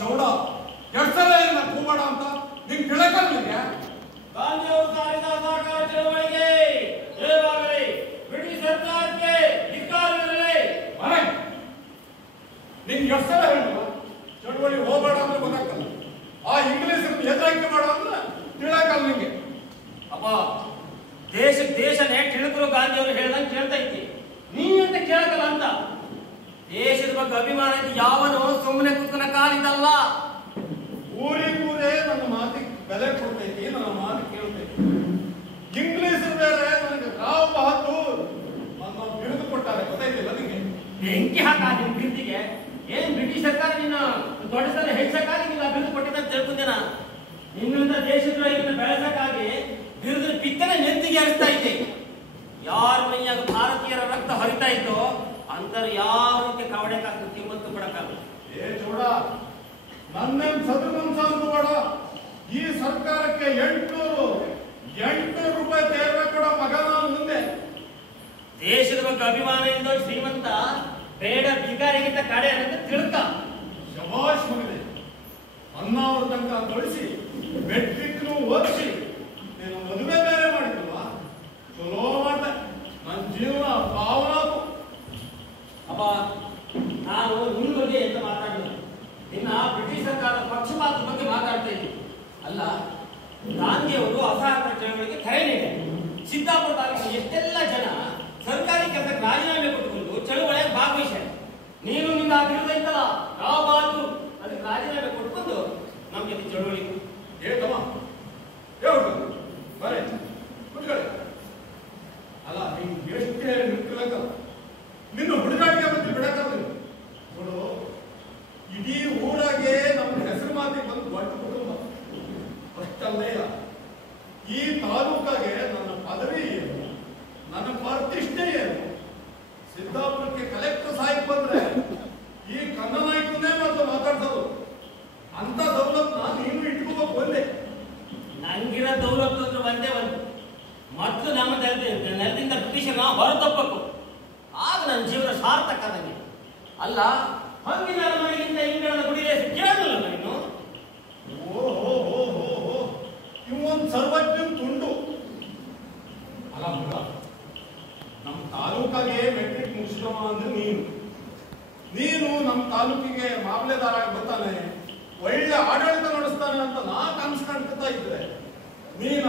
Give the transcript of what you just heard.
ಚೌಡ ಎಡ್ಸಲೇ ಇಲ್ಲ ಕೂಬೇಡ ಅಂತ ನಿಂಗೆ ತಿಳಕಲ್ಲ ನಿಂಗೆ. ಗಾಂಧಿಯವರು ಸಾರಿದ ಸಹಕಾರ ಚಳವಳಿಗೆ ಜಯವಾಗಲಿ, ಬ್ರಿಟಿಷ್ ಸರ್ಕಾರಕ್ಕೆ ಧಿಕ್ಕಾರವಿರಲಿ. ನಿಂಗೆ ಎಡ್ಸಲೇ ಹೇಳಿಲ್ಲ ಚಳವಳಿ ಹೋಗಬೇಡ ಅಂದ್ರೆ ಗೊತ್ತಾಗಲ್ಲ, ಆ ಇಂಗ್ಲಿಷ್ ಎದುರಾಗಿ ಬೇಡ ಅಂದ್ರೆ ತಿಳಕಲ್ಲ ನಿಂಗೆ. ಅಪ್ಪ ದೇಶನೇ ತಿಳುಕರು ಗಾಂಧಿಯವರು ಹೇಳ್ದಂಗೆ ಕೇಳ್ತಾ ಇದ್ದಿ, ನೀ ಅಂತ ಕೇಳಕಲ್ಲ ಅಂತ. ದೇಶದ ಬಗ್ಗೆ ಅಭಿಮಾನ ಯಾವನು ಸುಮ್ಮನೆ ಕೂತ್ಕೊಂಡ ಕಾಲಿದಲ್ಲ. ಊರೇ ನನ್ನ ಮಾತಿಗೆ ಬೆಲೆ ಕೊಡ್ತೈತಿ, ನನ್ನ ಮಾತು ಕೇಳ್ತೈತಿ. ಇಂಗ್ಲಿಷ್ ಬೇರೆ ನನಗೆ ರಾವ್ ಬಹದ್ದೂರ್ ನನ್ನ ಬಿರುದು ಕೊಟ್ಟಾರೆ, ಗೊತ್ತೈತಿಲ್ಲ ನಿಂಗೆ. ಬೆಂಕಿ ಹಾಕ ನಿನ್ ಬಿರುದಿಗೆ. ಏನ್ ಬ್ರಿಟಿಷ್ ಸರ್ಕಾರ ನಿನ್ನ ದೊಡ್ಡ ಸಲ ಹೆಚ್ಚಕ್ಕಾಗಿ ನಿನ್ನ ಬಿರುದು ಕೊಟ್ಟಿದ್ದ ಅಂತ ತಿಳ್ಕೊಂಡೇನ? ನಿನ್ನಿಂದ ದೇಶದ್ರೋಹಿಗಳನ್ನ ಬೆಳೆಸಕ್ಕಾಗಿ ಬಿರುದು ಪಿತ್ತನೆ ನೆತ್ತಿಗೆ ಹರಿಸ್ತಾ ಇದ್ದೆ. ಯಾರ ಮೈಯಾಗ ಭಾರತೀಯರ ರಕ್ತ ಹರಿತಾ ಇತ್ತೋ ಅಂತರ್ ಯಾವ ರೀತಿ ಕವಡೆಕಾಗ್ತದೆ ಕಿಮ್ಮತ್ತು ಕೊಡಕ್ಕಾಗಲ್ಲ. ಏ ಚೌಡ, ನನ್ನೇನ್ ಸದನಂಸ ಬೇಡ. ಈ ಸರ್ಕಾರಕ್ಕೆ 800 ರೂಪಾಯಿ ತೇರ್ವೆ ಕೊಡೋ ಮಗ ನಾನು ಮುಂದೆ. ದೇಶದ ಬಗ್ಗೆ ಅಭಿಮಾನ ಇದ್ದೋ ಶ್ರೀಮಂತ ಬೇಡ ಬಿಗಾರಿಗಿಂತ ಕಡೆ ಅಂತ ತಿಳ್ಕ. ಶಬಾಷ್ ಮಗನೆ, ಅನ್ನಾವ್ರ ತನಕ ತೊಳಿಸಿ ಮೆಟ್ರಿಕ್ನು ಓದಿಸಿ ನೀನು ಮದುವೆ ಬೇರೆ ಮಾಡಿದ್ವಾ? ಚಲೋ ಮಾಡ್ದೆ. ನನ್ನ ಜೀವನ ಭಾವನಾತು. ಅಪ್ಪ ನಾನು ನಿನ್ನ ಬಗ್ಗೆ ಎಂತ ಮಾತಾಡಿಲ್ಲ, ನಿನ್ನ ಬ್ರಿಟಿಷ್ ಸರ್ಕಾರದ ಪಕ್ಷಪಾತದ ಬಗ್ಗೆ ಮಾತಾಡ್ತಾ ಇದ್ದೀನಿ. ಅಲ್ಲ, ಗಾಂಧಿಯವರು ಅಸಹಕಾರ ಚಳವಳಿಗೆ ಕರೆ ನೀಡಿದರು. ಸಿದ್ದಾಪುರ ತಾಲೂಕಿನ ಎಷ್ಟೆಲ್ಲ ಜನ ಸರ್ಕಾರಿ ಕೆಲಸಕ್ಕೆ ರಾಜೀನಾಮೆ ಕೊಟ್ಟುಕೊಂಡು ಚಳವಳಿಯಾಗಿ ಭಾಗವಹಿಸ್ಯಾರ. ನೀನು ನಿನ್ನ ವಿರುದ್ಧ ಇತ್ತಲ್ಲ ಯಾವಾಗಲೂ ಅದಕ್ಕೆ ರಾಜೀನಾಮೆ ಕೊಟ್ಕೊಂಡು ನಮ್ಮ ಜೊತೆ ಚಳವಳಿ. ಏತಮ್ಮ ಹೇಳು ಬರೇ ಕುತ್ಕೊಳ್ಳಿ. ಅಲ್ಲ ನಿಂಗೆ ಎಷ್ಟು ಹೇಳಿ ನಿಂತ್ಕೊಳ್ಳಕ ನಿನ್ನ ಹುಡುಗಾಟಿಗೆ ಬಂದು ಬಿಡಕ್ಕಾಗ ನೋಡು. ಇಡೀ ಊರಾಗೆ ನಮ್ಮ ಹೆಸರು ಮಾತಿಗೆ ಬಂದು ದೊಡ್ಡ ಕುಟುಂಬ ಅಷ್ಟಲ್ಲೇ. ಈ ತಾಲೂಕಾಗೆ ನನ್ನ ಪದವಿ ಏನು, ನನ್ನ ಪ್ರತಿಷ್ಠೆ ಏನು? ಸಿದ್ದಾಪುರಕ್ಕೆ ಕಲೆಕ್ಟರ್ ಸಾಹಿಬ್ ಬಂದ್ರೆ ಈ ಕನ್ನಡ ನಾಯಕನೇ ಮಾತ್ರ ಮಾತಾಡ್ಸೋದು. ಅಂತ ದೌಲತ್ನ ನೀನು ಇಟ್ಕೋಬೇಕು ಒಂದೇ. ನಂಗಿರೋ ದೌಲತ್ತು ಅಂದ್ರೆ ಒಂದೇ ಒಂದು, ಮತ್ತು ನಮ್ಮ ನೆಲದಿಂದ ಬ್ರಿಟಿಷರನ್ನ ಹೊರತಪ್ಪಬೇಕು. ಆಗ ನನ್ನ ಜೀವನ ಸಾರ್ಥಕ ಆದಂಗೆ. ಅಲ್ಲ, ಹಂಗಿನ ಮನೆಗಿಂತ ಇಂಗ್ಲೆಂಡ್ ಗುಡಿ ಕೇಳಲಿಲ್ಲ ನೀನು. ಓಹೋ ಇವೊಂದು ಸರ್ವಜ್ಞನ್ ತುಂಡು. ಅಲ್ಲ ಮಗ, ನಮ್ಮ ತಾಲೂಕಾಗೆ ಮೆಟ್ರಿಕ್ ಮುಗಿಸ್ಲವ ಅಂದ್ರೆ ನೀನು ನಮ್ಮ ತಾಲೂಕಿಗೆ ಮಾಮಲೆದಾರ ಬರ್ತಾನೆ, ಒಳ್ಳೆ ಆಡಳಿತ ನಡೆಸ್ತಾನೆ ಅಂತ ನಾ ಕನ್ಸ್ಕೊಂಡ್ತಾ ಇದ್ರೆ ನೀನ